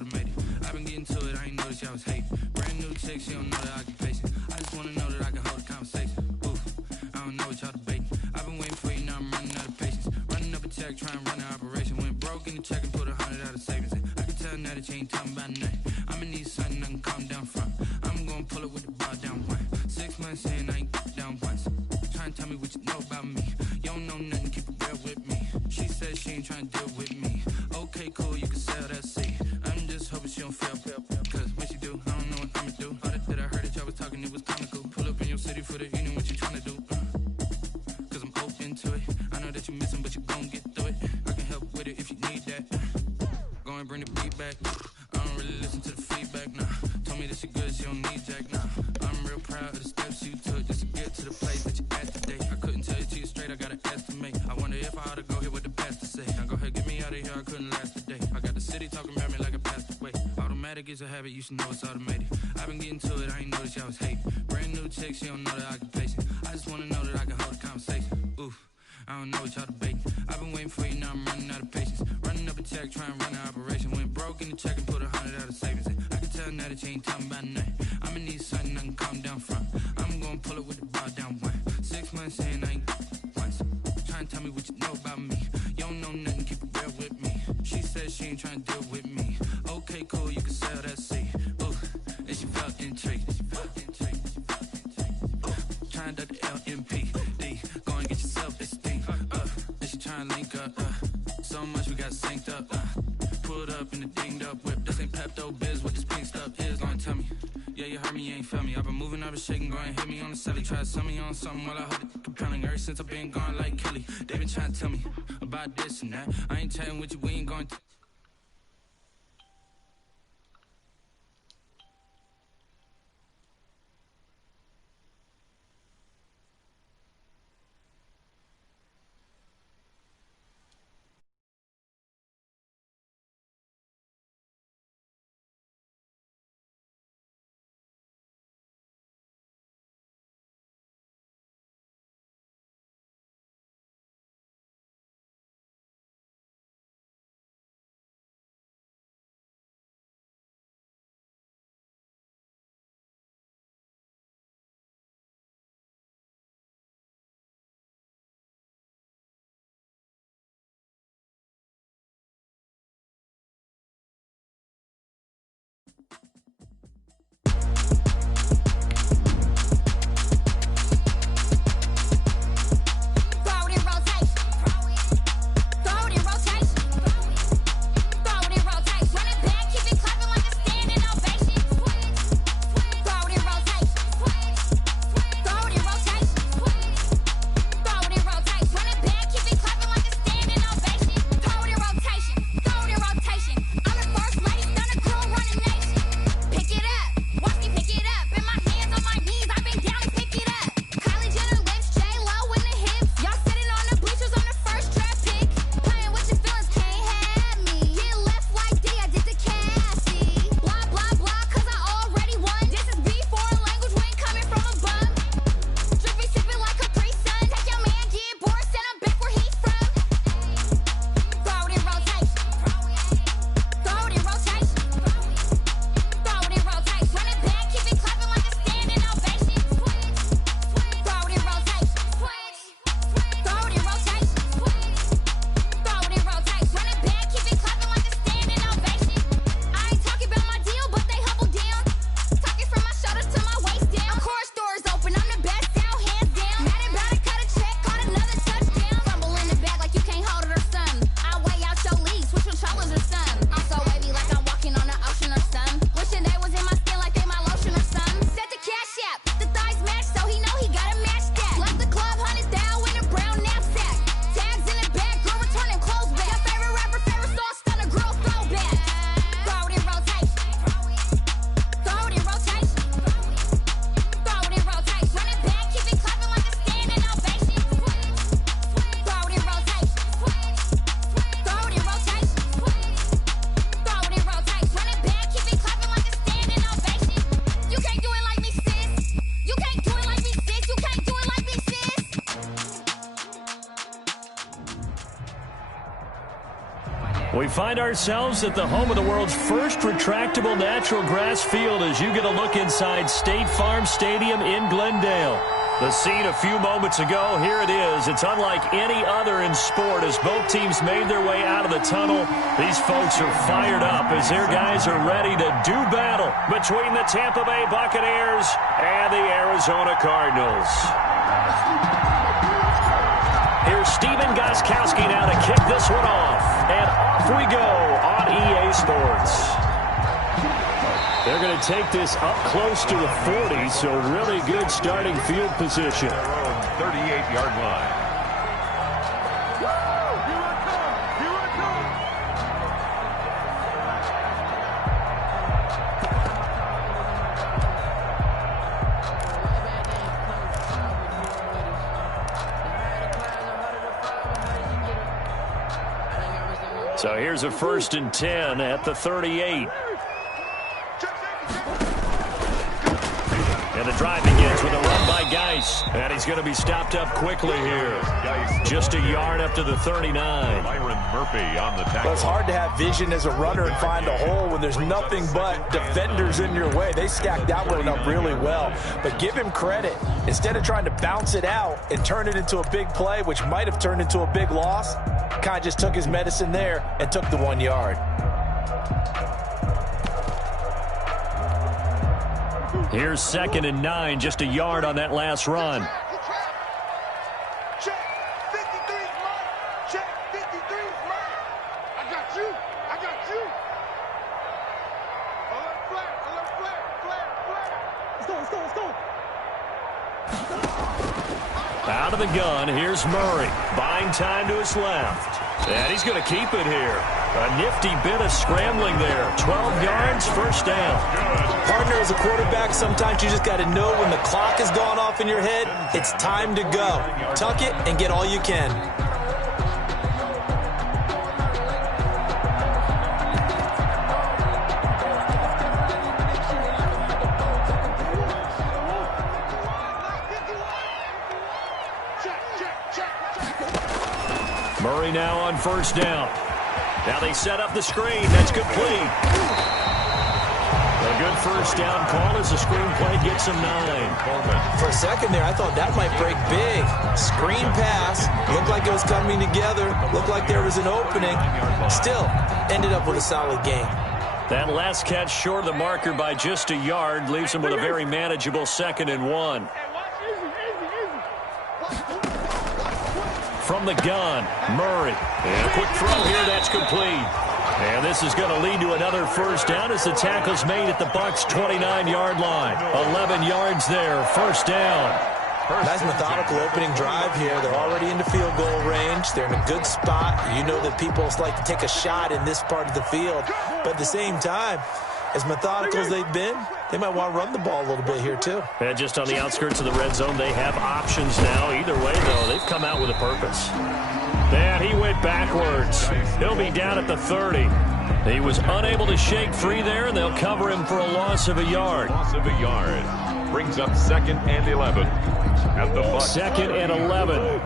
automated. I've been getting to it, I ain't noticed y'all was hating. Brand new chick, she don't know the occupation. I just wanna know that I can hold a conversation. Oof, I don't know what y'all debating. I've been waiting for you, now I'm running out of patience. Running up a check, trying to run an operation. Went broke in the check and put 100 out of savings in. I can tell now that you ain't talking about nothing. I'ma need something I can calm down from. I'm gonna pull it with the bar down one. 6 months in, I ain't down once. Trying to tell me what you know about me. You don't know nothing, keep it real with me. She said she ain't trying to deal with me. Okay, cool, you can sell that seed. I'm just hoping she don't fail. Cause when she do, I don't know what I'ma do. All that I heard that y'all was talking, it was comical. Pull up in your city for the evening, what you trying to do? Cause I'm open to it. I know that you missing, but you gon' get through it. I can help with it if you need that. Go and bring the beat back. I don't really listen to the feedback, nah. Told me that she good, she don't need jack, nah. I'm real proud of the steps you took just to get to the place that you at today. I couldn't tell it to you straight, I gotta estimate. I wonder if I ought to go here with the pastor say. Now go ahead, get me out of here, I couldn't last a day. I got the city talking about me like I passed away. Automatic is a habit, you should know it's automated. I've been getting to it, I ain't noticed y'all was hating. Brand new chick, she don't know the occupation. I just wanna know that I can hold a conversation. Oof, I don't know what y'all debating. I've been waiting for you, now I'm running out of patience. Running up a check, trying to run an operation. Went broke in the check and put 100 out of savings in. I can tell now that you ain't talking about nothing. I'ma need something I can calm down from. I'm gonna pull it with the bar down one. 6 months in, I ain't once. Trying to tell me what you know about me. You don't know nothing, keep it real with me. She said she ain't trying to deal with me. Okay, cool, you can sell that seed. Ooh, and she felt intrigued. Trying to duck the LMPD. Go and get your self-esteem up. And she trying to link up. So much we got synced up. Pulled up in the dinged up whip. This ain't Pepto-Biz, what this pink stuff is. Gonna tell me. Yeah, you heard me, you ain't felt me. I've been moving, I've been shaking, go and hit me on the celly. Try to sell me on something while I hold it compelling. Ever since I've been gone like Kelly. They been trying to tell me about this and that. I ain't chatting with you, we ain't going to. We find ourselves at the home of the world's first retractable natural grass field as you get a look inside State Farm Stadium in Glendale. The scene a few moments ago, here it is. It's unlike any other in sport as both teams made their way out of the tunnel. These folks are fired up as their guys are ready to do battle between the Tampa Bay Buccaneers and the Arizona Cardinals. Here's Steven Gostkowski now to kick this one off. And off we go on EA Sports. They're going to take this up close to the 40, so really good starting field position. 38-yard line. So here's a 1st and 10 at the 38. And the drive begins with a run by Geis. And he's going to be stopped up quickly here. Just a yard up to the 39. Byron Murphy on the tackle. Well, it's hard to have vision as a runner and find a hole when there's nothing but defenders in your way. They stacked that one up really well. But give him credit. Instead of trying to bounce it out and turn it into a big play, which might have turned into a big loss, kind of just took his medicine there and took the 1 yard. Here's 2nd and 9, just a yard on that last run. Check, 53's mine. Check, 53's mine. I got you. I got you. Alert flat, alert flat, flat, flat. Let's go. Out of the gun, here's Murray. Buying time to his left. And he's going to keep it here. A nifty bit of scrambling there. 12 yards, first down. Partner, as a quarterback, sometimes you just got to know when the clock has gone off in your head, it's time to go. Tuck it and get all you can. Murray now on 1st down. Now they set up the screen. That's complete. A good 1st down call as the screen play gets him 9. For a second there, I thought that might break big. Screen pass. Looked like it was coming together. Looked like there was an opening. Still, ended up with a solid game. That last catch short of the marker by just a yard leaves him with a very manageable 2nd and 1. From the gun, Murray. And a quick throw here, that's complete. And this is going to lead to another 1st down as the tackle's made at the Bucs' 29-yard line. 11 yards there, 1st down. Nice methodical opening drive here. They're already into field goal range. They're in a good spot. You know that people like to take a shot in this part of the field. But at the same time, as methodical as they've been, they might want to run the ball a little bit here too. And just on the outskirts of the red zone, they have options now. Either way, though, they've come out with a purpose. And he went backwards. He'll be down at the 30. He was unable to shake free there, and they'll cover him for a loss of a yard. Loss of a yard. Brings up 2nd and 11. At the Bucs. 2nd and 11.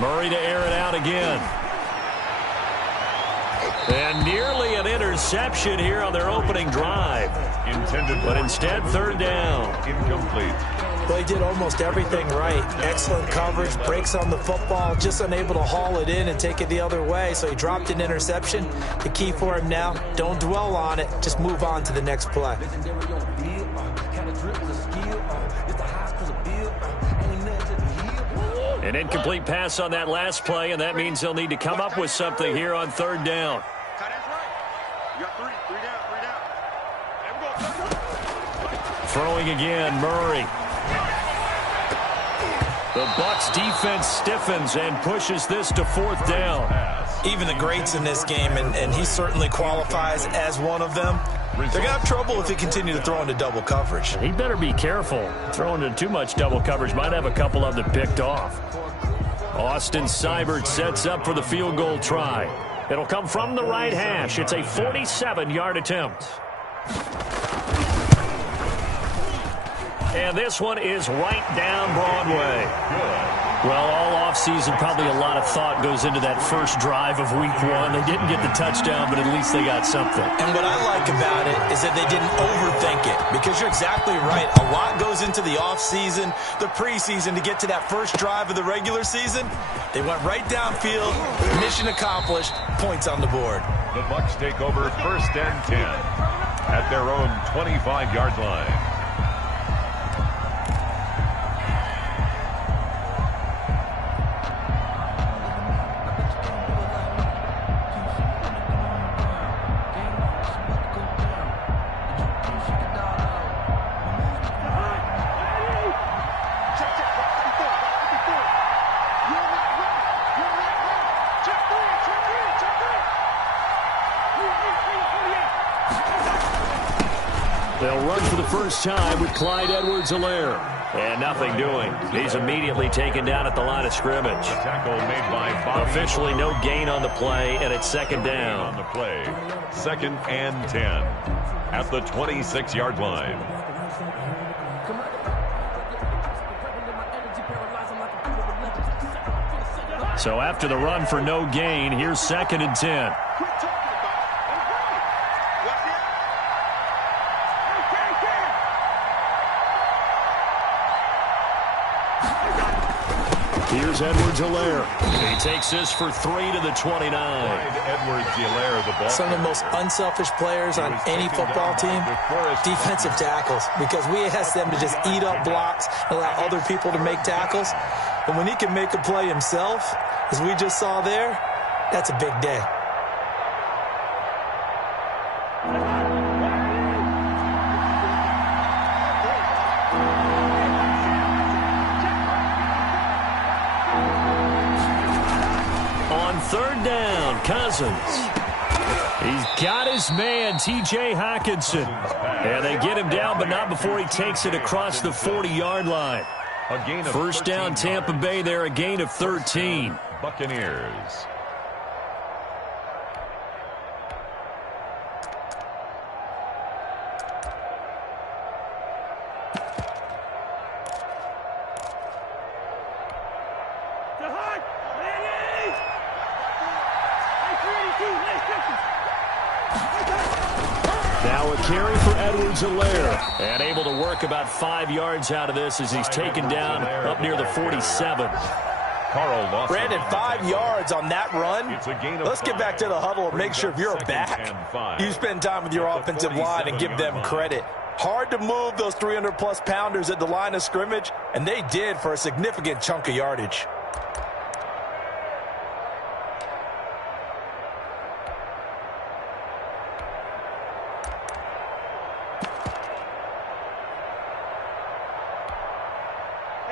Murray to air it out again. And nearly an interception here on their opening drive. Intended, but instead 3rd down. Incomplete. Well, he did almost everything right. Excellent coverage, breaks on the football, just unable to haul it in and take it the other way. So he dropped an interception. The key for him now, don't dwell on it. Just move on to the next play. An incomplete pass on that last play, and that means they'll need to come up with something here on 3rd down. Throwing again, Murray. The Bucs defense stiffens and pushes this to 4th down. Even the greats in this game, and he certainly qualifies as one of them, they're going to have trouble if they continue to throw into double coverage. He better be careful. Throwing into too much double coverage might have a couple of them picked off. Austin Seibert sets up for the field goal try. It'll come from the right hash. It's a 47-yard attempt. And this one is right down Broadway. Well, all offseason, probably a lot of thought goes into that first drive of week one. They didn't get the touchdown, but at least they got something. And what I like about it is that they didn't overthink it, because you're exactly right. A lot goes into the offseason, the preseason, to get to that first drive of the regular season. They went right downfield, mission accomplished, points on the board. The Bucs take over 1st and 10 at their own 25-yard line. They'll run for the first time with Clyde Edwards-Helaire. And nothing doing. He's immediately taken down at the line of scrimmage. Tackle made by Bobby. Officially no gain on the play, and it's second down. On the play, 2nd and 10 at the 26-yard line. So after the run for no gain, here's 2nd and 10. Here's Edwards-Helaire. He takes this for 3 to the 29. Edwards-Helaire, the ball. Some of the most unselfish players on any football team, defensive tackles, because we ask them to just eat up blocks and allow other people to make tackles. But when he can make a play himself, as we just saw there, that's a big day. On 3rd down, Cousins. He's got his man, T.J. Hockenson. And they get him down, but not before he takes it across the 40-yard line. First down, Tampa Bay there, a gain of 13. Buccaneers. Now a carry for Edwards-Helaire. And able to work about 5 yards out of this as he's taken down up near the 47. Brandon, 5 yards on that run. Let's get back to the huddle and make sure if you're a back, you spend time with your offensive line and give them credit. Hard to move those 300-plus pounders at the line of scrimmage, and they did for a significant chunk of yardage.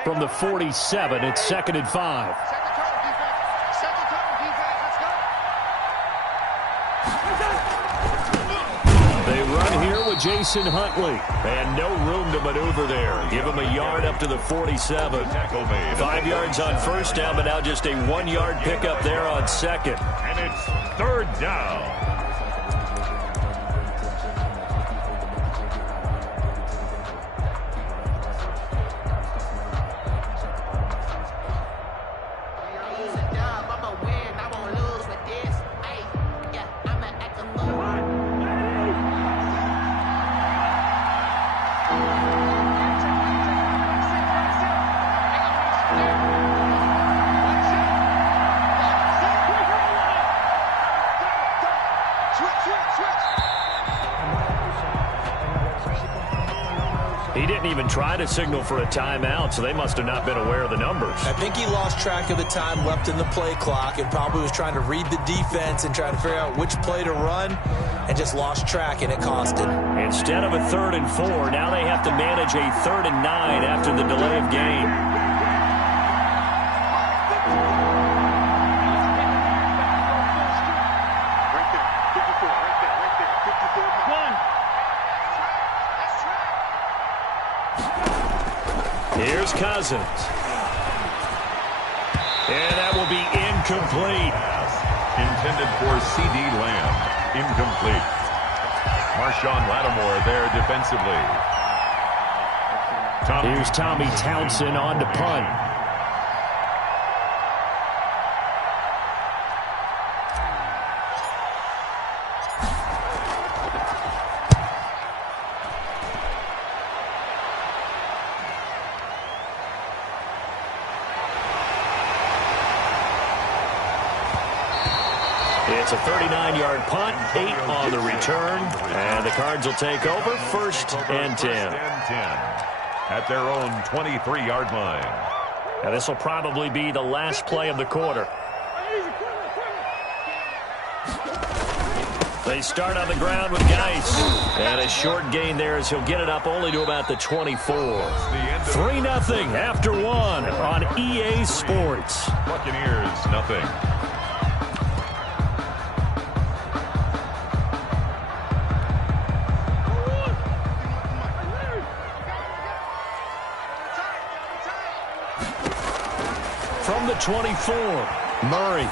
From the 47, it's 2nd and 5. They run here with Jason Huntley. And no room to maneuver there. Give him a yard up to the 47. 5 yards on first down, but now just a 1-yard pickup there on 2nd. And it's 3rd down. He didn't even try to signal for a timeout, so they must have not been aware of the numbers. I think he lost track of the time left in the play clock and probably was trying to read the defense and trying to figure out which play to run and just lost track, and it cost him. Instead of a 3rd and 4, now they have to manage a 3rd and 9 after the delay of game. Here's Cousins. And that will be incomplete. Intended for C.D. Lamb. Incomplete. Marshawn Lattimore there defensively. Here's Tommy Townsend on to punt. It's a 39-yard punt, 8 on the return, and the Cards will take over, 1st and 10. At their own 23-yard line. Now this will probably be the last play of the quarter. They start on the ground with Geis. And a short gain there as he'll get it up only to about the 24. 3-0 after 1 on EA Sports. Buccaneers, nothing. From the 24, Murray.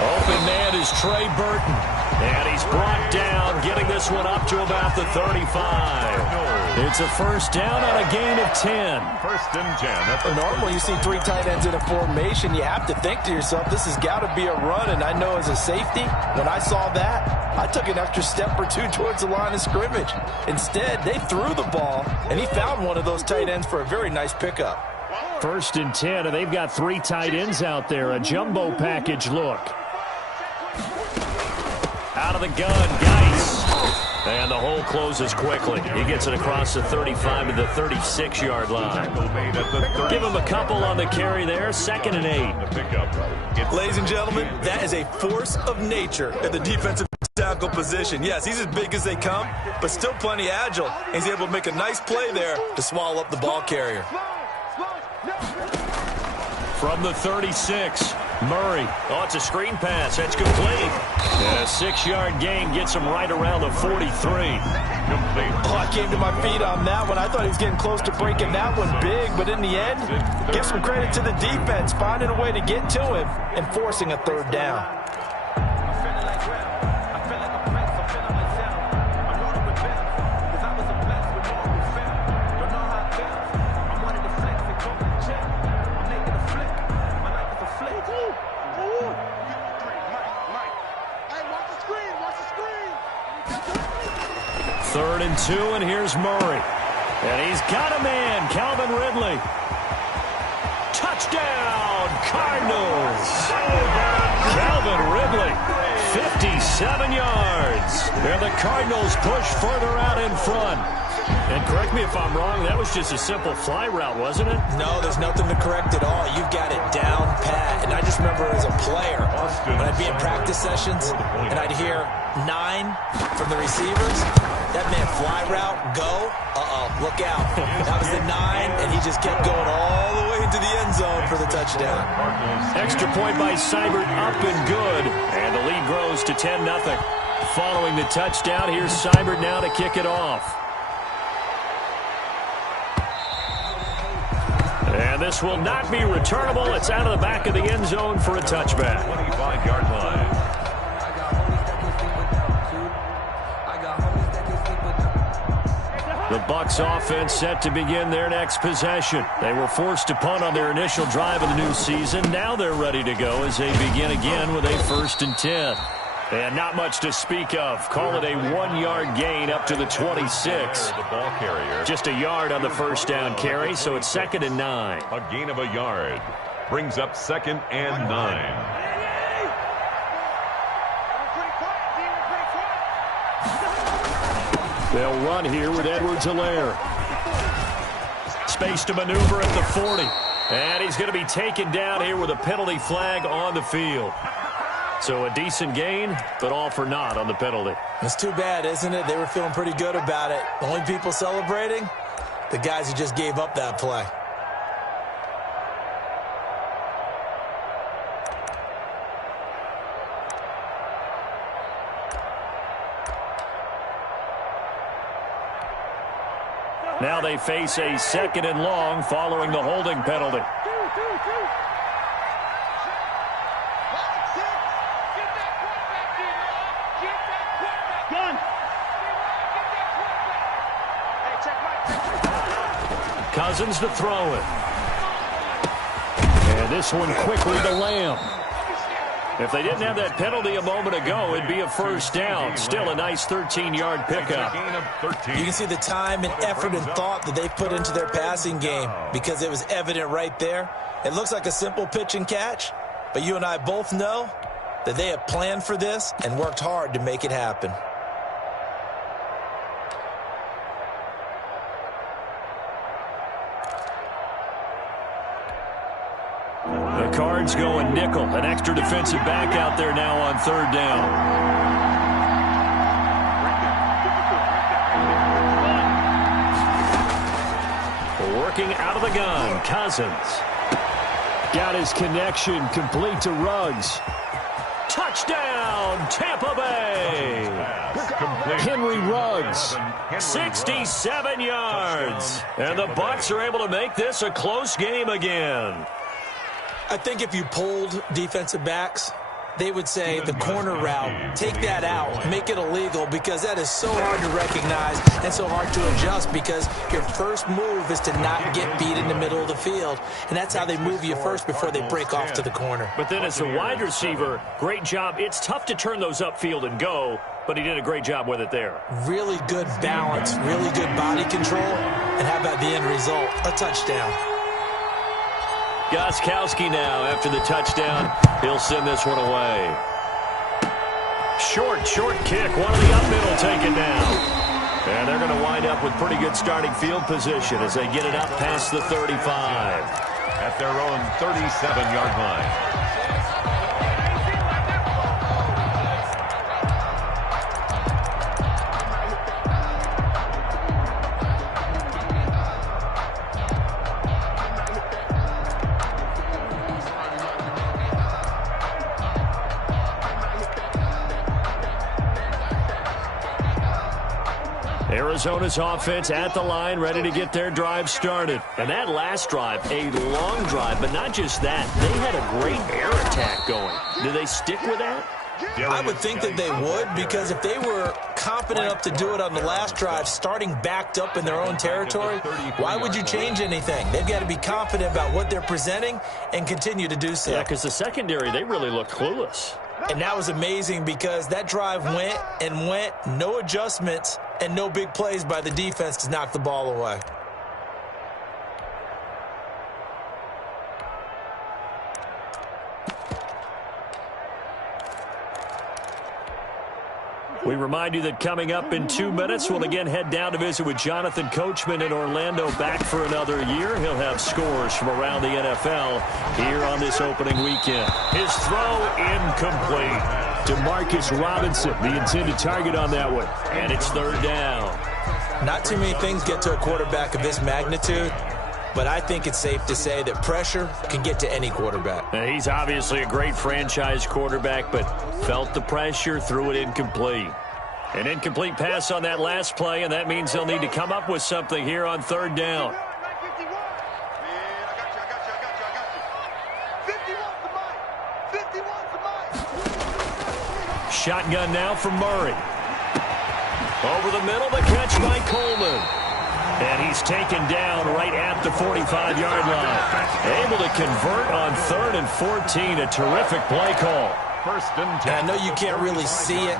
Open man is Trey Burton. And he's brought down, getting this one up to about the 35. It's a 1st down on a gain of 10. 1st and 10. Normally you see 3 tight ends in a formation, you have to think to yourself, this has got to be a run. And I know as a safety, when I saw that, I took an extra step or 2 towards the line of scrimmage. Instead, they threw the ball, and he found one of those tight ends for a very nice pickup. 1st and 10, and they've got 3 tight ends out there. A jumbo package look. Out of the gun, Geis. And the hole closes quickly. He gets it across the 35 to the 36-yard line. Give him a couple on the carry there. 2nd and 8. Ladies and gentlemen, that is a force of nature at the defensive tackle position. Yes, he's as big as they come, but still plenty agile. He's able to make a nice play there to swallow up the ball carrier. From the 36, Murray. Oh, it's a screen pass. That's complete. And a 6-yard gain gets him right around the 43. Oh, I came to my feet on that one. I thought he was getting close to breaking that one big, but in the end, give some credit to the defense, finding a way to get to him and forcing a 3rd down. Third and 2, and here's Murray. And he's got a man, Calvin Ridley. Touchdown, Cardinals. Calvin Ridley, 57 yards. And the Cardinals push further out in front. And correct me if I'm wrong, that was just a simple fly route, wasn't it? No, there's nothing to correct at all. You've got it down pat. And I just remember as a player, when I'd be in practice sessions, and I'd hear 9 from the receivers, that meant fly route, go, look out. That was the 9, and he just kept going all the way into the end zone for the touchdown. Extra point by Seibert, up and good. And the lead grows to 10-0. Following the touchdown, here's Seibert now to kick it off. And this will not be returnable. It's out of the back of the end zone for a touchback. 25-yard line. The Bucs offense set to begin their next possession. They were forced to punt on their initial drive of the new season. Now they're ready to go as they begin again with a 1st and 10. And not much to speak of. Call it a 1-yard gain up to the 26. The ball carrier. Just a yard on the 1st down carry, so it's 2nd and 9. A gain of a yard. Brings up 2nd and 9. They'll run here with Edwards-Helaire. Space to maneuver at the 40. And he's going to be taken down here with a penalty flag on the field. So a decent gain, but all for naught on the penalty. It's too bad, isn't it? They were feeling pretty good about it. The only people celebrating, the guys who just gave up that play. Now they face a 2nd and long following the holding penalty. Cousins to throw it. And this one quickly to Lamb. If they didn't have that penalty a moment ago, it'd be a 1st down. Still a nice 13-yard pickup. You can see the time and effort and thought that they put into their passing game because it was evident right there. It looks like a simple pitch and catch, but you and I both know that they have planned for this and worked hard to make it happen. The Cards going nickel. An extra defensive back out there now on 3rd down. Working out of the gun, Cousins. Got his connection complete to Ruggs. Touchdown, Tampa Bay. Henry Ruggs, 67 yards. And the Bucs are able to make this a close game again. I think if you polled defensive backs, they would say the corner route, take that out, make it illegal, because that is so hard to recognize and so hard to adjust, because your first move is to not get beat in the middle of the field. And that's how they move you first before they break off to the corner. But then as a wide receiver, great job. It's tough to turn those upfield and go, but he did a great job with it there. Really good balance, really good body control, and how about the end result? A touchdown. Gostkowski now after the touchdown. He'll send this one away. Short kick. One of the up middle taken down. And they're going to wind up with pretty good starting field position as they get it up past the 35. At their own 37-yard line. Arizona's offense at the line, ready to get their drive started. And that last drive, a long drive, but not just that. They had a great air attack going. Do they stick with that? I would think that they would, because if they were confident enough to do it on the last drive, starting backed up in their own territory, why would you change anything? They've got to be confident about what they're presenting and continue to do so. Yeah, because the secondary, they really looked clueless. And that was amazing, because that drive went and went, no adjustments, and no big plays by the defense to knock the ball away. We remind you that coming up in 2 minutes, we'll again head down to visit with Jonathan Coachman in Orlando, back for another year. He'll have scores from around the NFL here on this opening weekend. His throw incomplete to Marcus Robinson, the intended target on that one. And it's 3rd down. Not too many things get to a quarterback of this magnitude, but I think it's safe to say that pressure can get to any quarterback. Now, he's obviously a great franchise quarterback, but felt the pressure, threw it incomplete. An incomplete pass on that last play, and that means they'll need to come up with something here on 3rd down. Shotgun now from Murray. Over the middle, the catch by Coleman. And he's taken down right at the 45-yard line. Able to convert on 3rd and 14. A terrific play call. And I know you can't really see it,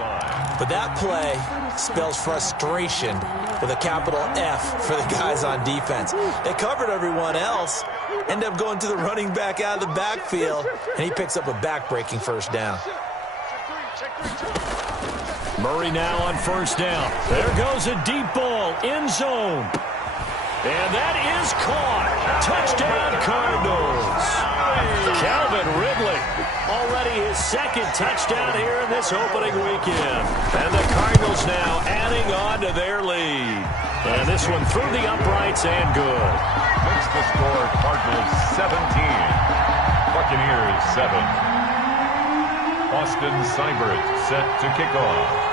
but that play spells frustration with a capital F for the guys on defense. They covered everyone else, end up going to the running back out of the backfield, and he picks up a back-breaking 1st down. Murray now on 1st down. There goes a deep ball, end zone. And that is caught. Touchdown, Cardinals. Calvin Ridley, already his 2nd touchdown here in this opening weekend. And the Cardinals now adding on to their lead. And this one through the uprights and good. Makes the score Cardinals 17. Buccaneers 7. Austin Seibert set to kick off.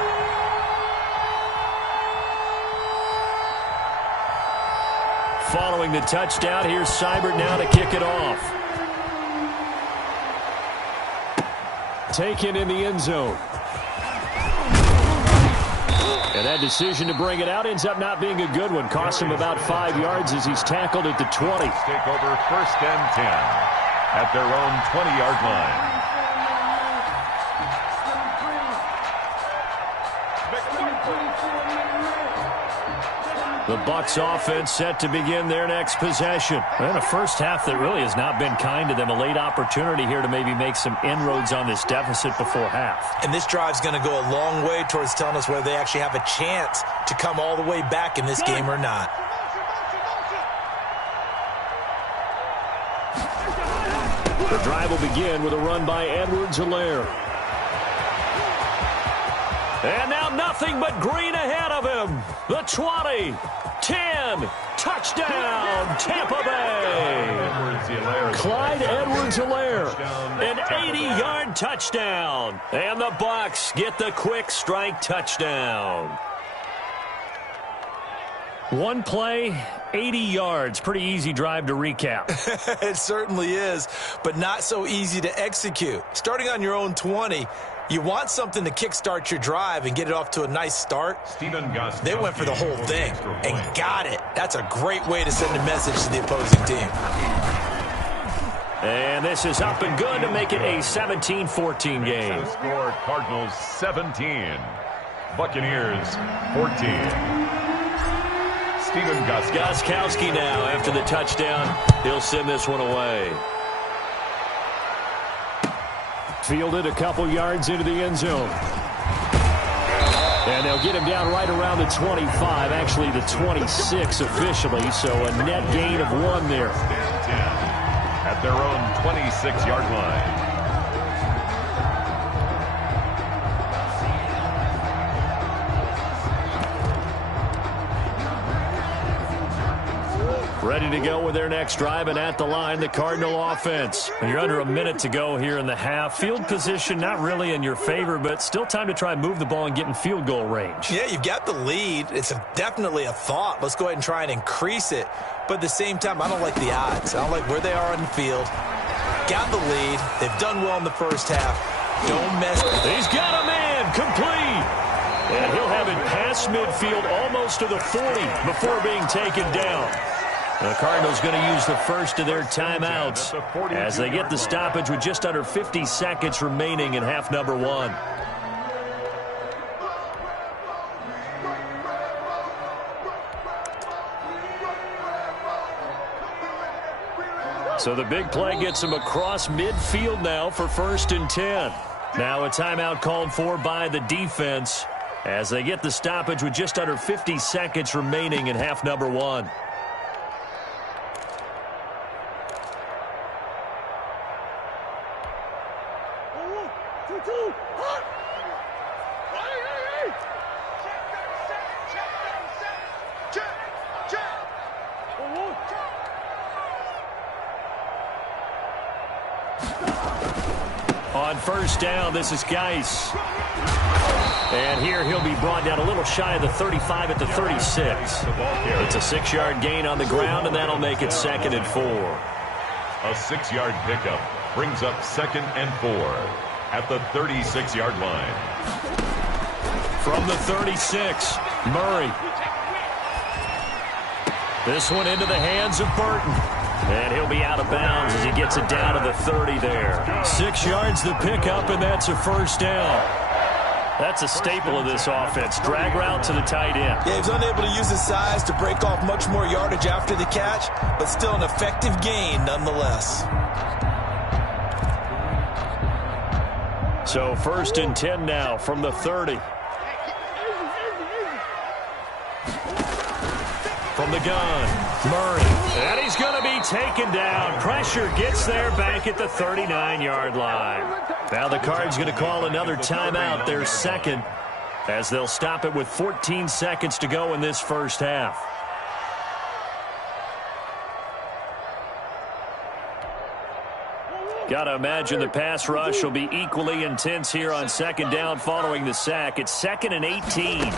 Following the touchdown, here's Seibert now to kick it off. Taken in the end zone. And that decision to bring it out ends up not being a good one. Cost him about 5 yards as he's tackled at the 20. Take over 1st and 10 at their own 20-yard line. The Bucs offense set to begin their next possession. And a first half that really has not been kind to them. A late opportunity here to maybe make some inroads on this deficit before half. And this drive's going to go a long way towards telling us whether they actually have a chance to come all the way back in this game or not. The drive will begin with a run by Edwards-Helaire. And now nothing but green ahead of him. The 20, 10, touchdown, Tampa Bay. Clyde Edwards-Helaire, an 80-yard touchdown. And the Bucs get the quick strike touchdown. One play, 80 yards. Pretty easy drive to recap. It certainly is, but not so easy to execute. Starting on your own 20, you want something to kickstart your drive and get it off to a nice start. They went for the whole thing and got it. That's a great way to send a message to the opposing team. And this is up and good to make it a 17-14 game. Score Cardinals 17, Buccaneers 14. Gostkowski now after the touchdown. He'll send this one away. Fielded a couple yards into the end zone. And they'll get him down right around the 25, actually the 26 officially, so a net gain of 1 there. At their own 26-yard line. Ready to go with their next drive, and at the line, the Cardinal offense. And you're under a minute to go here in the half. Field position not really in your favor, but still time to try and move the ball and get in field goal range. Yeah, you've got the lead. It's definitely a thought. Let's go ahead and try and increase it. But at the same time, I don't like the odds. I don't like where they are on the field. Got the lead. They've done well in the first half. Don't mess. He's got a man complete. And he'll have it past midfield almost to the 40 before being taken down. The Cardinals going to use the first of their timeouts as they get the stoppage with just under 50 seconds remaining in half number 1. So the big play gets him across midfield now for 1st and 10. Now a timeout called for by the defense as they get the stoppage with just under 50 seconds remaining in half number 1. On 1st down, this is Geis. And here he'll be brought down a little shy of the 35 at the 36. It's a 6-yard gain on the ground, and that'll make it 2nd and 4. A 6-yard pickup brings up 2nd and 4 at the 36-yard line. From the 36, Murray. This one into the hands of Burton. And he'll be out of bounds as he gets it down to the 30 there. 6 yards the pickup, and that's a 1st down. That's a staple of this offense. Drag route to the tight end. Yeah, he was unable to use his size to break off much more yardage after the catch, but still an effective gain nonetheless. So 1st and 10 now from the 30. From the gun, Murray. And he's going to be taken down. Pressure gets there back at the 39-yard line. Now the Cards going to call another timeout, their 2nd, as they'll stop it with 14 seconds to go in this first half. Got to imagine the pass rush will be equally intense here on 2nd down following the sack. It's 2nd and 18.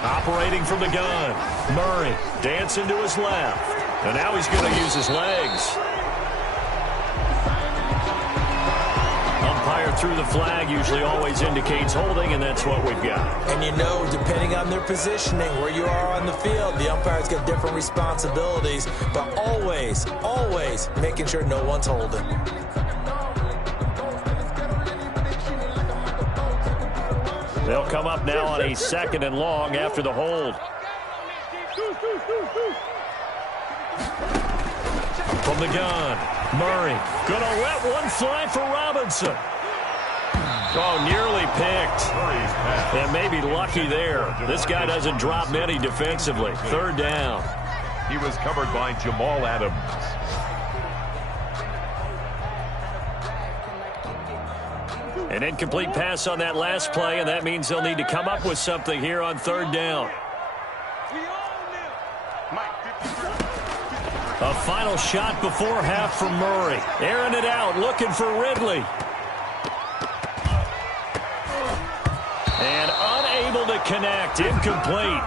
Operating from the gun, Murray dancing to his left. And now he's going to use his legs. Umpire threw the flag, usually always indicates holding, and that's what we've got. And you know, depending on their positioning, where you are on the field, the umpires get different responsibilities, but always, always making sure no one's holding. They'll come up now on a 2nd and long after the hold. From the gun, Murray gonna let one fly for Robinson. Oh, nearly picked. And maybe lucky there. This guy doesn't drop many defensively. Third down. He was covered by Jamal Adams. An incomplete pass on that last play, and that means they'll need to come up with something here on third down. A final shot before half from Murray. Airing it out, looking for Ridley. And unable to connect. Incomplete.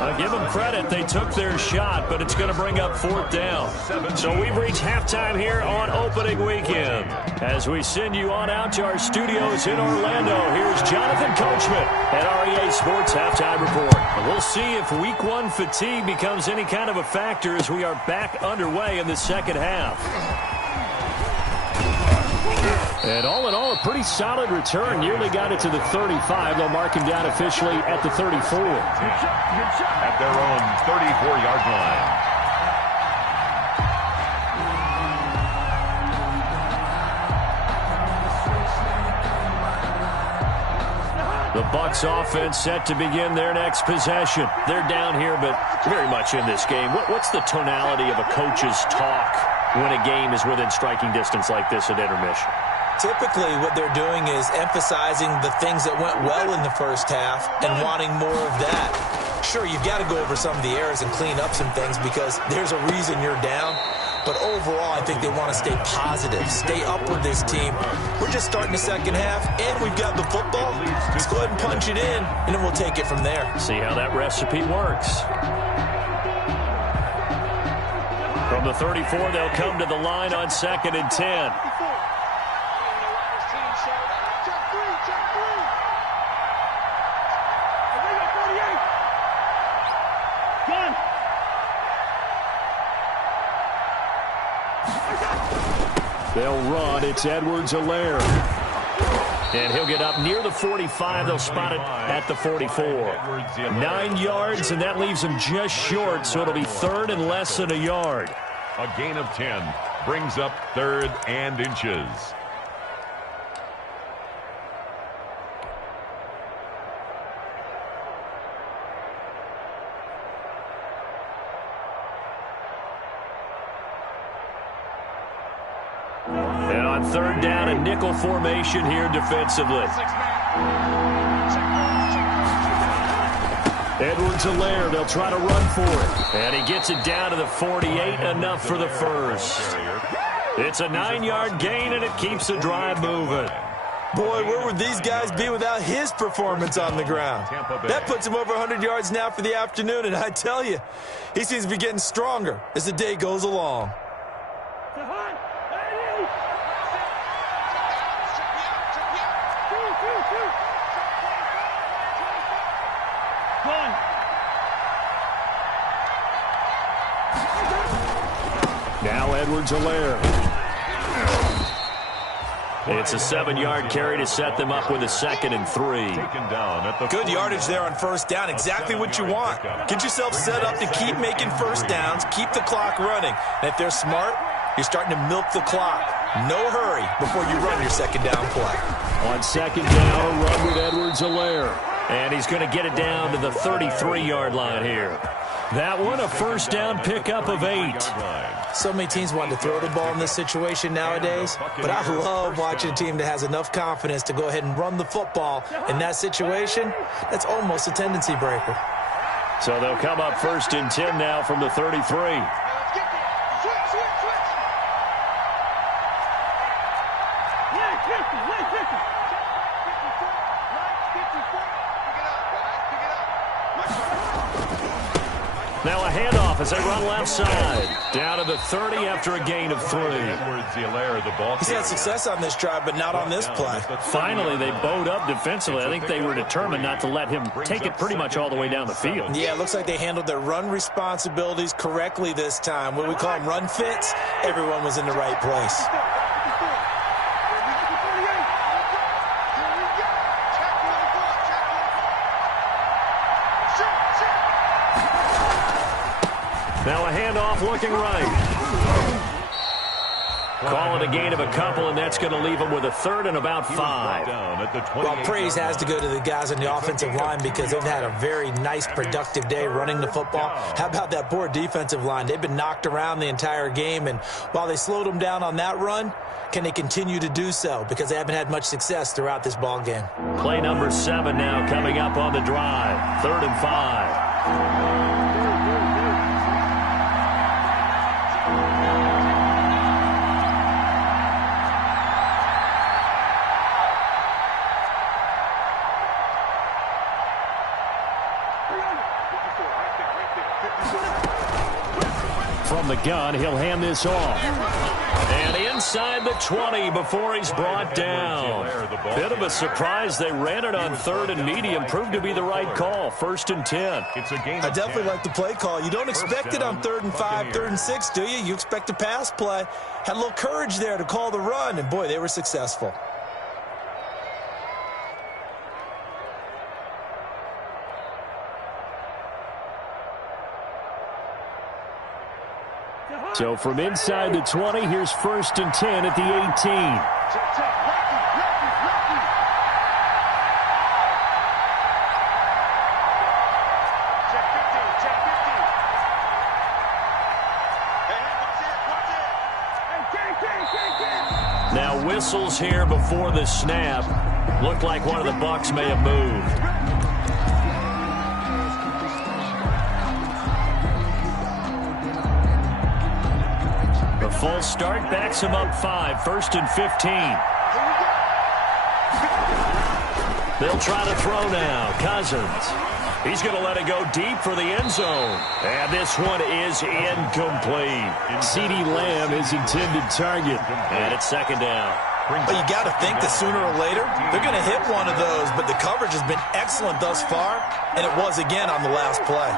I'll give them credit. They took their shot, but it's going to bring up fourth down. So we've reached halftime here on opening weekend. As we send you on out to our studios in Orlando, here's Jonathan Coachman at REA Sports Halftime Report. And we'll see if Week 1 fatigue becomes any kind of a factor as we are back underway in the second half. And all in all, a pretty solid return. Nearly got it to the 35. They'll mark him down officially at the 34. At their own 34-yard line. The Bucs offense set to begin their next possession. They're down here, but very much in this game. What's the tonality of a coach's talk when a game is within striking distance like this at intermission? Typically, what they're doing is emphasizing the things that went well in the first half and wanting more of that. Sure, you've got to go over some of the errors and clean up some things because there's a reason you're down. But overall, I think they want to stay positive, stay up with this team. We're just starting the second half, and we've got the football. Let's go ahead and punch it in, and then we'll take it from there. See how that recipe works. From the 34, they'll come to the line on 2nd and 10. They'll run. It's Edwards-Helaire. And he'll get up near the 45. They'll spot it at the 44. 9 yards, and that leaves him just short, so it'll be third and less than a yard. A gain of 10 brings up 3rd and inches. Third down, a nickel formation here defensively. Edwards-Helaire, they'll try to run for it. And he gets it down to the 48, enough for the first. It's a 9-yard gain, and it keeps the drive moving. Boy, where would these guys be without his performance on the ground? That puts him over 100 yards now for the afternoon, and I tell you, he seems to be getting stronger as the day goes along. Now Edwards-Helaire. It's a 7-yard carry to set them up with a 2nd and 3. Good yardage there on first down. Exactly what you want. Get yourself set up to keep making first downs, keep the clock running. And if they're smart, you're starting to milk the clock. No hurry before you run your second down play. On 2nd down, a run with Edwards-Helaire. And he's going to get it down to the 33-yard line here. That one, a first down pickup of 8. So many teams want to throw the ball in this situation nowadays, but I love watching a team that has enough confidence to go ahead and run the football. In that situation, that's almost a tendency breaker. So they'll come up 1st and 10 now from the 33. Now a handoff as they run left side. Down to the 30 after a gain of 3. He's had success on this drive, but not on this play. Finally, they bowed up defensively. I think they were determined not to let him take it pretty much all the way down the field. Yeah, it looks like they handled their run responsibilities correctly this time. What we call them run fits, everyone was in the right place. off looking right. Call it a gain of a couple, and that's going to leave them with a third and about 5. Well, praise has to go to the guys on the offensive line because they've had a very nice, productive day running the football. How about that poor defensive line? They've been knocked around the entire game, and while they slowed them down on that run, can they continue to do so? Because they haven't had much success throughout this ball game. Play number 7 now coming up on the drive. 3rd and 5. From the gun, he'll hand this off. And inside the 20 before he's brought down. Bit of a surprise. They ran it on 3rd and medium. Proved to be the right call. 1st and 10. I definitely like the play call. You don't expect it on 3rd and 5, 3rd and 6, do you? You expect a pass play. Had a little courage there to call the run, and boy, they were successful. So from inside the 20, here's 1st and 10 at the 18. Now whistles here before the snap. Looked like one of the Bucs may have moved. The full start backs him up 5, 1st and 15. They'll try to throw now. Cousins. He's going to let it go deep for the end zone. And this one is incomplete. CeeDee Lamb is intended target. And it's 2nd down. But you got to think that sooner or later, they're going to hit one of those. But the coverage has been excellent thus far, and it was again on the last play.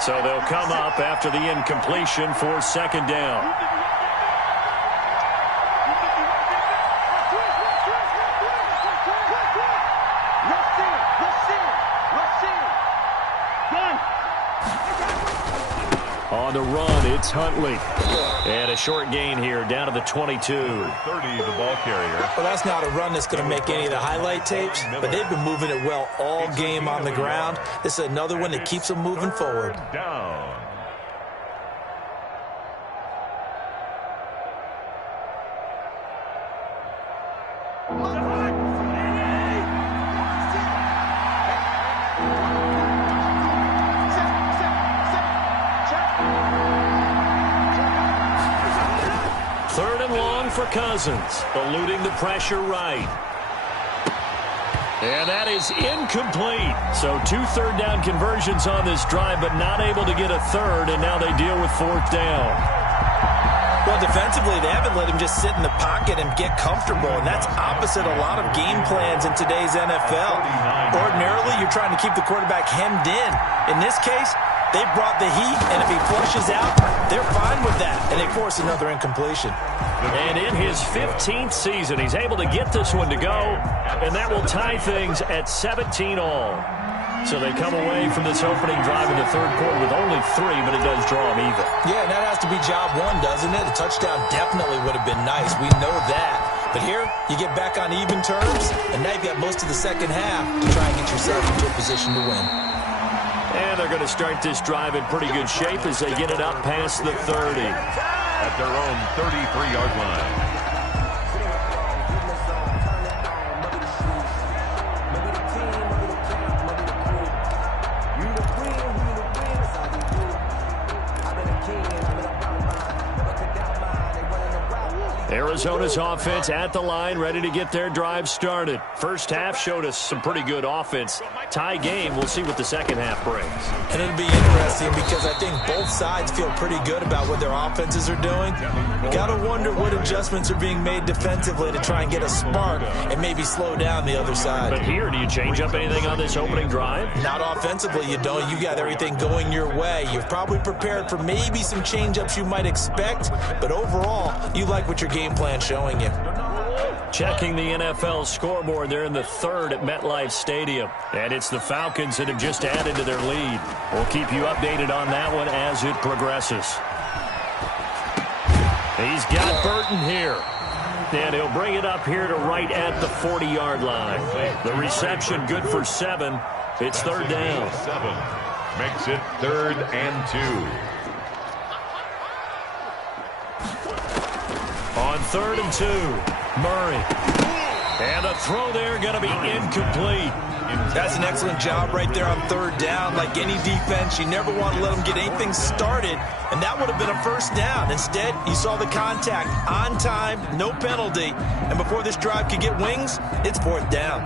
So they'll come up after the incompletion for 2nd down. On the run, it's Huntley. And a short gain here, down to the 22. 30, the ball carrier. Well, that's not a run that's going to make any of the highlight tapes, but they've been moving it well all game on the ground. This is another one that keeps them moving forward. Down. For Cousins, eluding the pressure right. And that is incomplete. So 2 third-down conversions on this drive, but not able to get a third, and now they deal with 4th down. Well, defensively, they haven't let him just sit in the pocket and get comfortable, and that's opposite a lot of game plans in today's NFL. Ordinarily, you're trying to keep the quarterback hemmed in. In this case, they brought the heat, and if he flushes out, they're fine with that, and they force another incompletion. And in his 15th season, he's able to get this one to go, and that will tie things at 17-all. So they come away from this opening drive in the 3rd quarter with only 3, but it does draw them even. Yeah, and that has to be job 1, doesn't it? A touchdown definitely would have been nice. We know that. But here, you get back on even terms, and now you've got most of the second half to try and get yourself into a position to win. And they're going to start this drive in pretty good shape as they get it up past the 30. At their own 33-yard line. Arizona's offense at the line, ready to get their drive started. First half showed us some pretty good offense. Tie game, we'll see what the second half brings. And it'll be interesting because I think both sides feel pretty good about what their offenses are doing. You got to wonder what adjustments are being made defensively to try and get a spark and maybe slow down the other side. But here, do you change up anything on this opening drive? Not offensively, you don't. You got everything going your way. You've probably prepared for maybe some change-ups you might expect, but overall, you like what your game plan showing you. Checking the NFL scoreboard, they're in the 3rd at MetLife Stadium. And it's the Falcons that have just added to their lead. We'll keep you updated on that one as it progresses. He's got Burton here. And he'll bring it up here to right at the 40-yard line. The reception good for 7. It's third down. 7 makes it 3rd and 2. On 3rd and 2, Murray. And a throw there going to be incomplete. That's an excellent job right there on 3rd down. Like any defense, you never want to let them get anything started, and that would have been a first down. Instead, you saw the contact on time, no penalty, and before this drive could get wings, it's 4th down.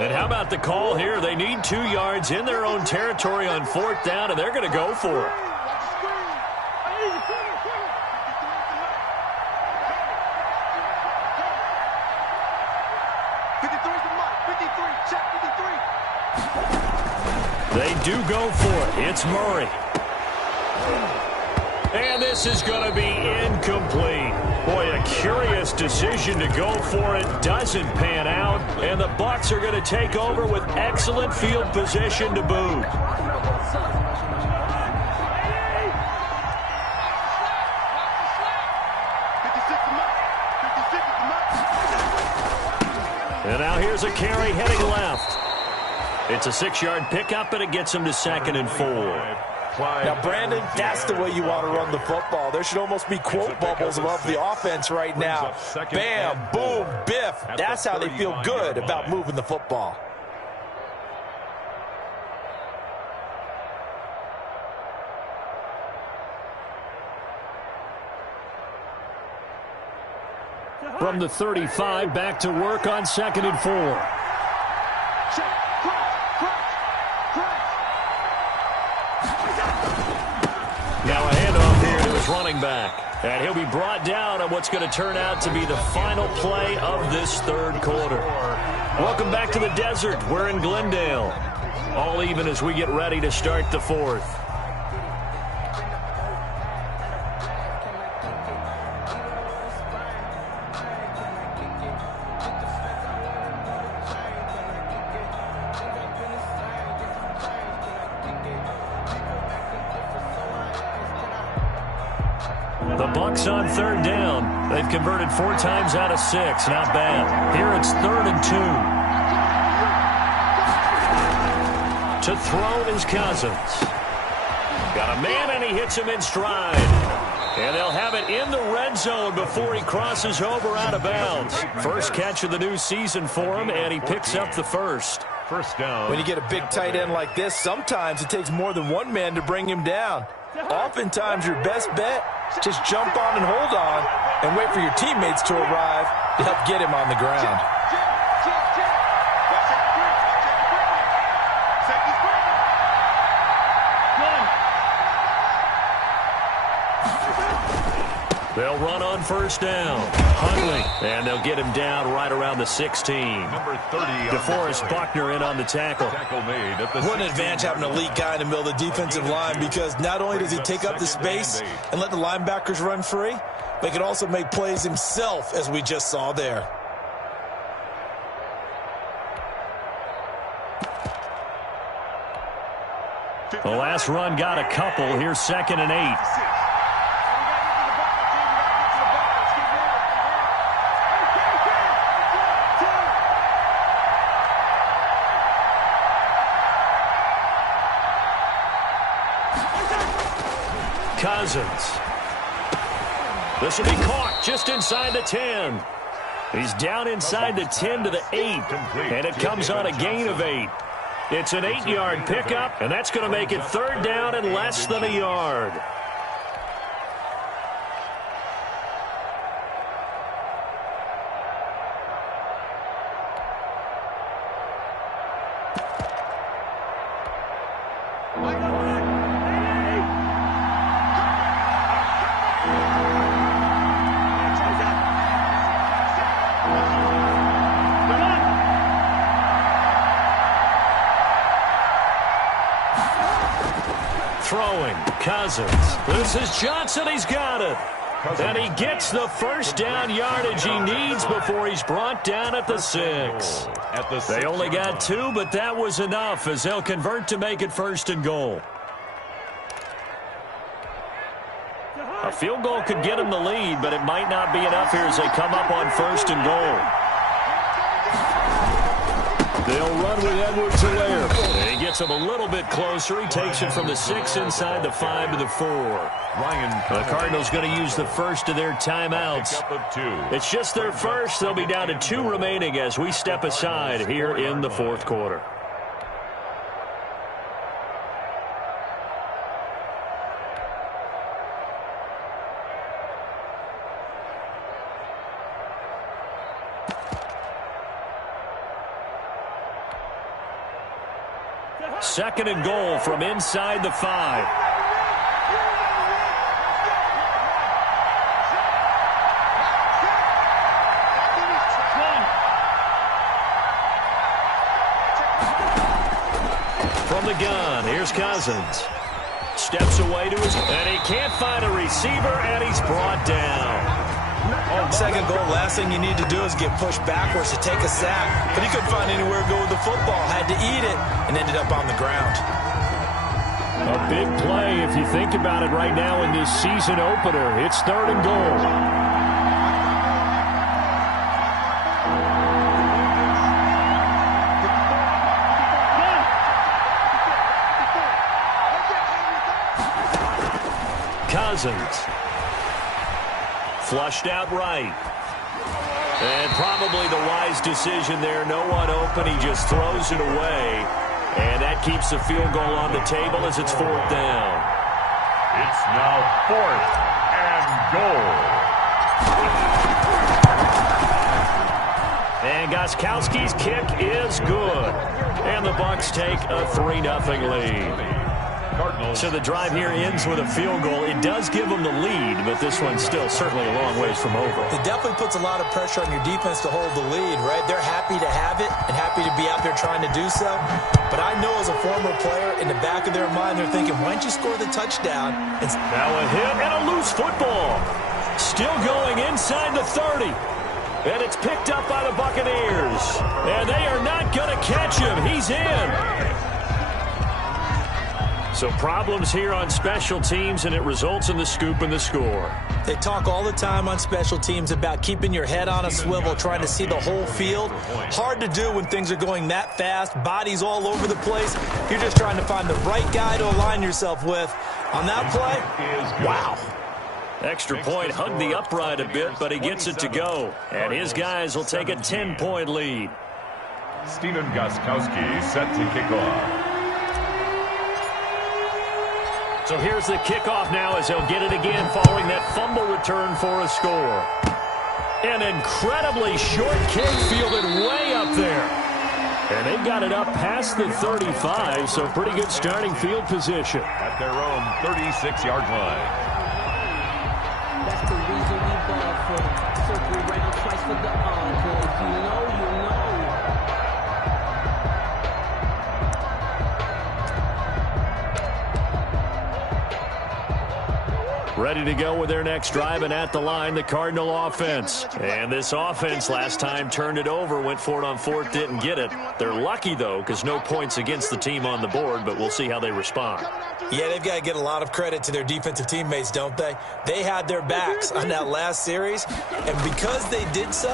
And how about the call here? They need 2 yards in their own territory on 4th down, and they're going to go for it. They do go for it. It's Murray. And this is going to be incomplete. Boy, a curious decision to go for it. Doesn't pan out. And the Bucs are going to take over with excellent field position to boot. And now here's a carry heading left. It's a 6-yard pickup, and it gets him to 2nd and 4. Now, Brandon, that's the way you want to run the football. There should almost be quote bubbles above the offense right now. Bam, boom, biff. That's how they feel good about moving the football. From the 35, back to work on 2nd and 4. Now a handoff here to his running back. And he'll be brought down on what's going to turn out to be the final play of this 3rd quarter. Welcome back to the desert. We're in Glendale. All even as we get ready to start the 4th. The Bucs on 3rd down. They've converted 4 times out of 6. Not bad. Here it's 3rd and 2. To throw is Cousins. Got a man, and he hits him in stride. And they'll have it in the red zone before he crosses over out of bounds. First catch of the new season for him, and he picks up the first. First down. When you get a big tight end like this, sometimes it takes more than one man to bring him down. Oftentimes, your best bet, just jump on and hold on and wait for your teammates to arrive to help get him on the ground. They'll run on first down. Huntley. And they'll get him down right around the 16. Number 30. DeForest Buckner in on the tackle. What an advantage having an elite guy in the middle of the defensive line, because not only does he take up the space and let the linebackers run free, but he can also make plays himself, as we just saw there. The last run got a couple. Here's 2nd and 8. Cousins. This will be caught just inside the 10. He's down inside the 10 to the 8, and it comes on a gain of 8. It's an 8-yard pickup, and that's going to make it 3rd down and less than a yard. Throwing, Cousins. This is Johnson. He's got it. And he gets the first down yardage he needs before he's brought down at the 6. They only got 2, but that was enough as they'll convert to make it 1st and goal. A field goal could get them the lead, but it might not be enough here as they come up on 1st and goal. They'll run with Edwards-Helaire. He gets him a little bit closer. He takes it from the 6 inside the 5 to the 4. The Cardinals going to use the first of their timeouts. It's just their first. They'll be down to 2 remaining as we step aside here in the 4th quarter. Second and goal from inside the 5. From the gun, here's Cousins. Steps away to his, and he can't find a receiver, and he's brought down. Second goal, last thing you need to do is get pushed backwards to take a sack. But he couldn't find anywhere to go with the football. Had to eat it and ended up on the ground. A big play if you think about it right now in this season opener. It's 3rd and goal. Cousins. Flushed out right. And probably the wise decision there. No one open. He just throws it away. And that keeps the field goal on the table as it's 4th down. It's now 4th and goal. And Gostkowski's kick is good. And the Bucs take a 3-0 lead. So the drive here ends with a field goal. It does give them the lead, but this one's still certainly a long ways from over. It definitely puts a lot of pressure on your defense to hold the lead, right? They're happy to have it and happy to be out there trying to do so. But I know as a former player, in the back of their mind, they're thinking, why don't you score the touchdown? Now a hit and a loose football. Still going inside the 30. And it's picked up by the Buccaneers. And they are not going to catch him. He's in. So problems here on special teams, and it results in the scoop and the score. They talk all the time on special teams about keeping your head on a swivel, trying to see the whole field. Hard to do when things are going that fast, bodies all over the place. You're just trying to find the right guy to align yourself with. On that play, wow. Extra point, hugged the upright a bit, but he gets it to go. And his guys will take a 10-point lead. Stephen Gostkowski set to kick off. So here's the kickoff now as they'll get it again following that fumble return for a score. An incredibly short kick fielded way up there. And they got it up past the 35, so pretty good starting field position. At their own 36-yard line. That's the reason we ball for. Circle around twice for the encore. If you know, you know. Ready to go with their next drive, and at the line, the Cardinal offense. And this offense last time turned it over, went for it on fourth, didn't get it. They're lucky, though, because no points against the team on the board, but we'll see how they respond. Yeah, they've got to get a lot of credit to their defensive teammates, don't they? They had their backs on that last series, and because they did so,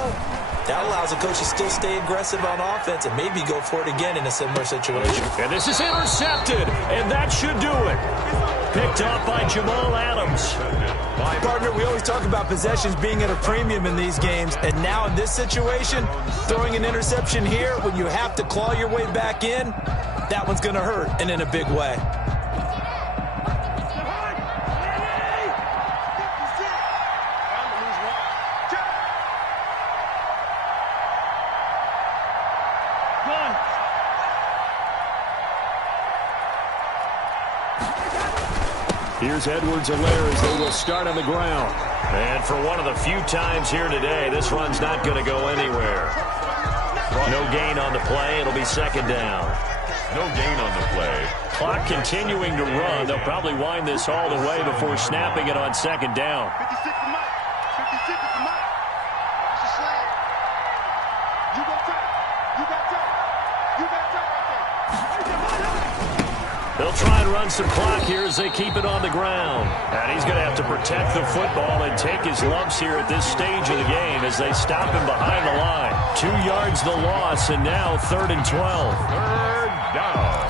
that allows the coach to still stay aggressive on offense and maybe go for it again in a similar situation. And this is intercepted, and that should do it. Picked off by Jamal Adams. Partner, we always talk about possessions being at a premium in these games, and now in this situation, throwing an interception here when you have to claw your way back in, that one's going to hurt, and in a big way. Here's Edwards-Helaire as they will start on the ground. And for one of the few times here today, this run's not going to go anywhere. No gain on the play. It'll be second down. No gain on the play. Clock continuing to run. They'll probably wind this all the way before snapping it on second down. 56 to Mike. 56 to Mike. It's a slam. You got time. You got time. You got time right there. They'll try and run some clock here as they keep it on the ground. And he's going to have to protect the football and take his lumps here at this stage of the game as they stop him behind the line. 2 yards the loss, and now 3rd and 12. Third down.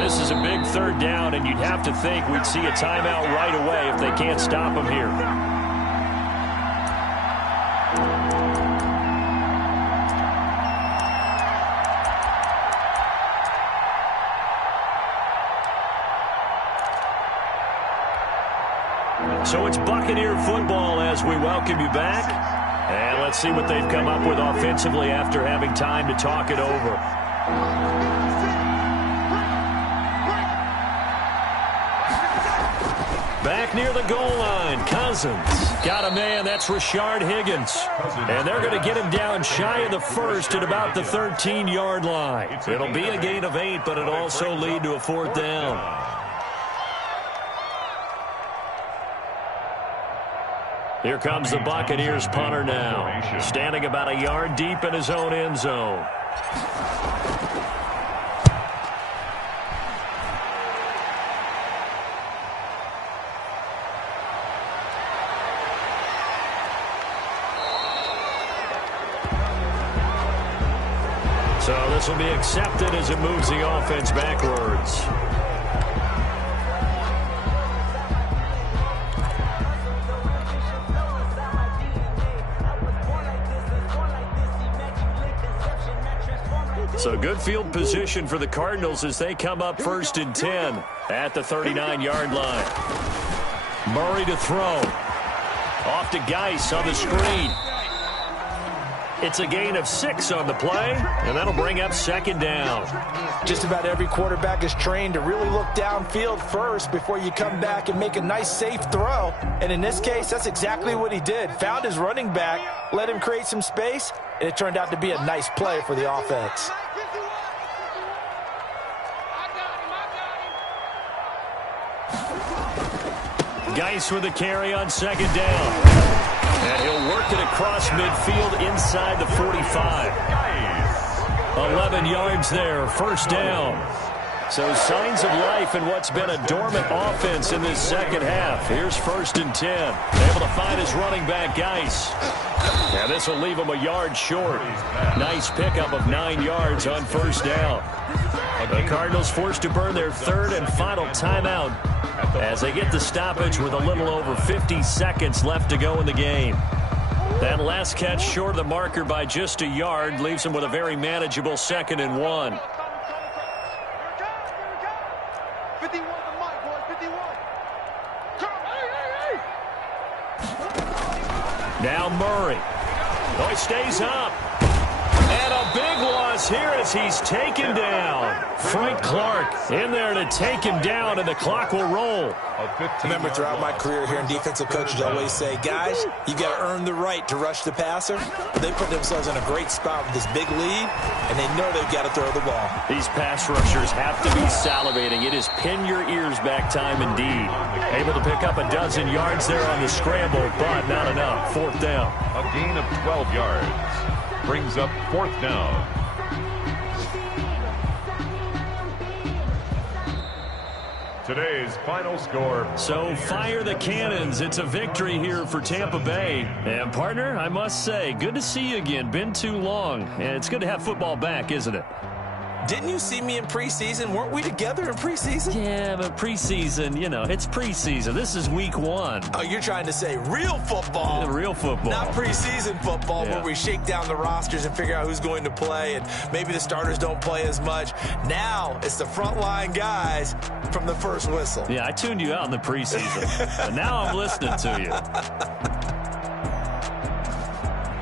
This is a big third down, and you'd have to think we'd see a timeout right away if they can't stop him here. So it's Buccaneer football as we welcome you back. And let's see what they've come up with offensively after having time to talk it over. Back near the goal line, Cousins. Got a man, that's Rashard Higgins. And they're going to get him down shy of the first at about the 13-yard line. It'll be a gain of 8, but it'll also lead to a 4th down. Here comes the Buccaneers punter now, standing about a yard deep in his own end zone. So this will be accepted as it moves the offense backwards. So good field position for the Cardinals as they come up 1st and 10 at the 39-yard line. Murray to throw. Off to Geis on the screen. It's a gain of 6 on the play, and that'll bring up 2nd down. Just about every quarterback is trained to really look downfield first before you come back and make a nice, safe throw. And in this case, that's exactly what he did. Found his running back, let him create some space, and it turned out to be a nice play for the offense. Geis with a carry on 2nd down. And he'll work it across midfield inside the 45. 11 yards there, 1st down. So signs of life in what's been a dormant offense in this second half. Here's 1st and 10. Able to find his running back, Geis. And this will leave him a yard short. Nice pickup of 9 yards on 1st down. The Cardinals forced to burn their 3rd and final timeout as they get the stoppage with a little over 50 seconds left to go in the game. That last catch short of the marker by just a yard leaves them with a very manageable 2nd and 1. 51 to Mike, boys, 51. Now Murray. Oh, he stays up. And a big loss here as he's taken down. Frank Clark in there to take him down, and the clock will roll. Remember, throughout my career here, defensive coaches always say, guys, you got to earn the right to rush the passer. They put themselves in a great spot with this big lead, and they know they've got to throw the ball. These pass rushers have to be salivating. It is pin your ears back time indeed. Able to pick up a dozen yards there on the scramble, but not enough. Fourth down. A gain of 12 yards brings up fourth down. Today's final score. So fire the cannons. It's a victory here for Tampa Bay. And partner, I must say, good to see you again. Been too long. And it's good to have football back, isn't it? Didn't you see me in preseason? Weren't we together in preseason? Yeah, but preseason, you know, it's preseason. This is week 1. Oh, you're trying to say real football. Real football. Not preseason football, Yeah. where we shake down the rosters and figure out who's going to play, and maybe the starters don't play as much. Now it's the frontline guys from the first whistle. Yeah, I tuned you out in the preseason. But now I'm listening to you.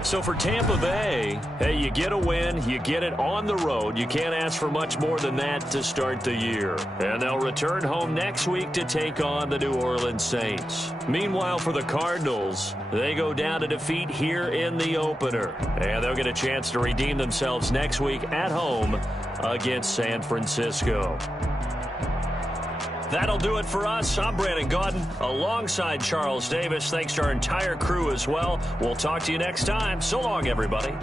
So for Tampa Bay, hey, you get a win, you get it on the road. You can't ask for much more than that to start the year. And they'll return home next week to take on the New Orleans Saints. Meanwhile, for the Cardinals, they go down to defeat here in the opener. And they'll get a chance to redeem themselves next week at home against San Francisco. That'll do it for us. I'm Brandon Gaudin alongside Charles Davis. Thanks to our entire crew as well. We'll talk to you next time. So long, everybody.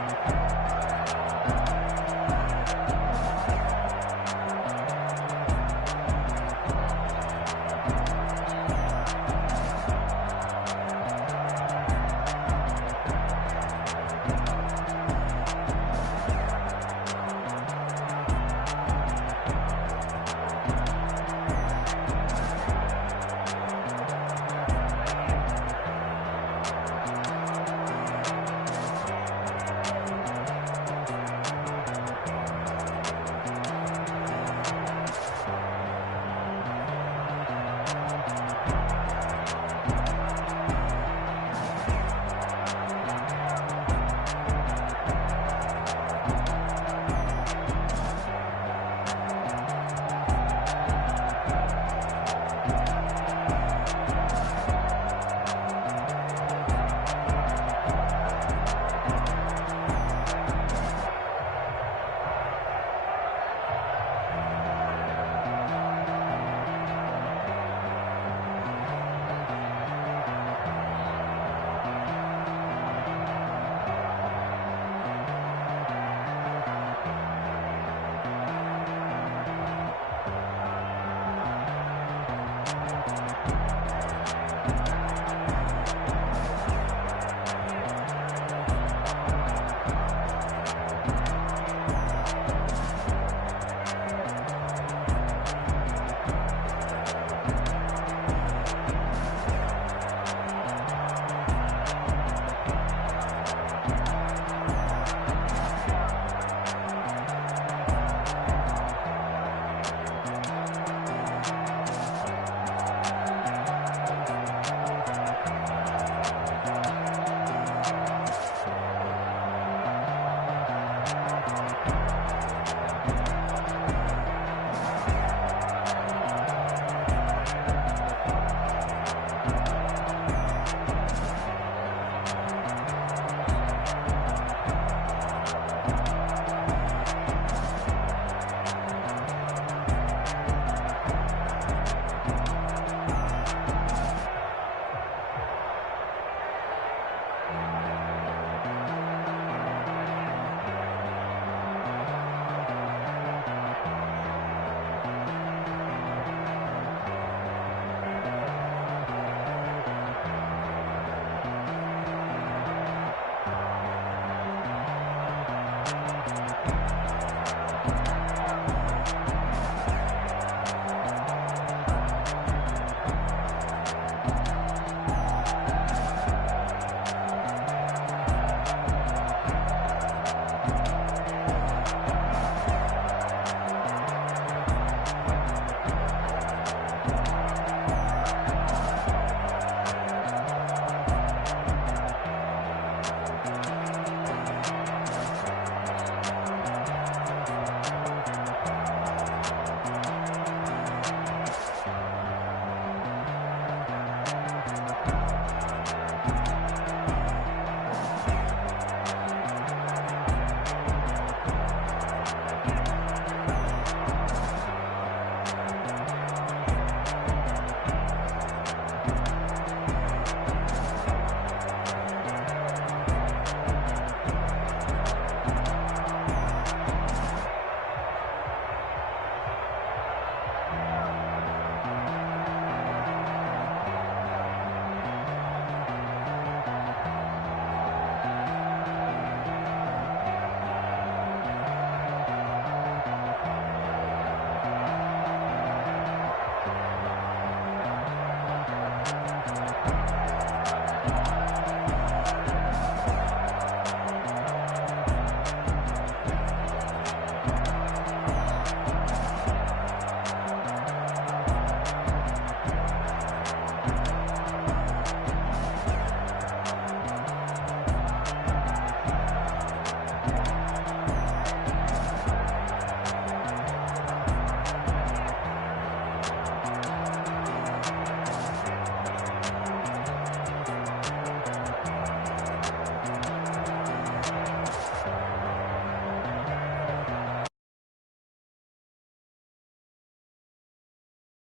Bye.